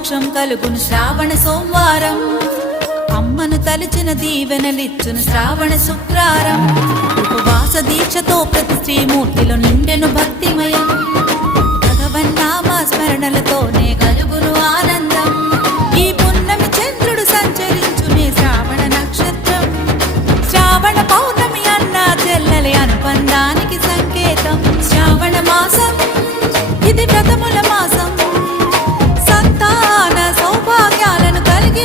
మోక్షం కలుగును శ్రావణ సోమవారం అమ్మను తలచిన దీవెనలిచ్చును శ్రావణ శుక్రారం ఉపవాస దీక్షతో ప్రతి శ్రీమూర్తిలో నిండెను భక్తిమయం భగవన్నామ స్మరణలతోనే కలుగును ఆనందం ఈ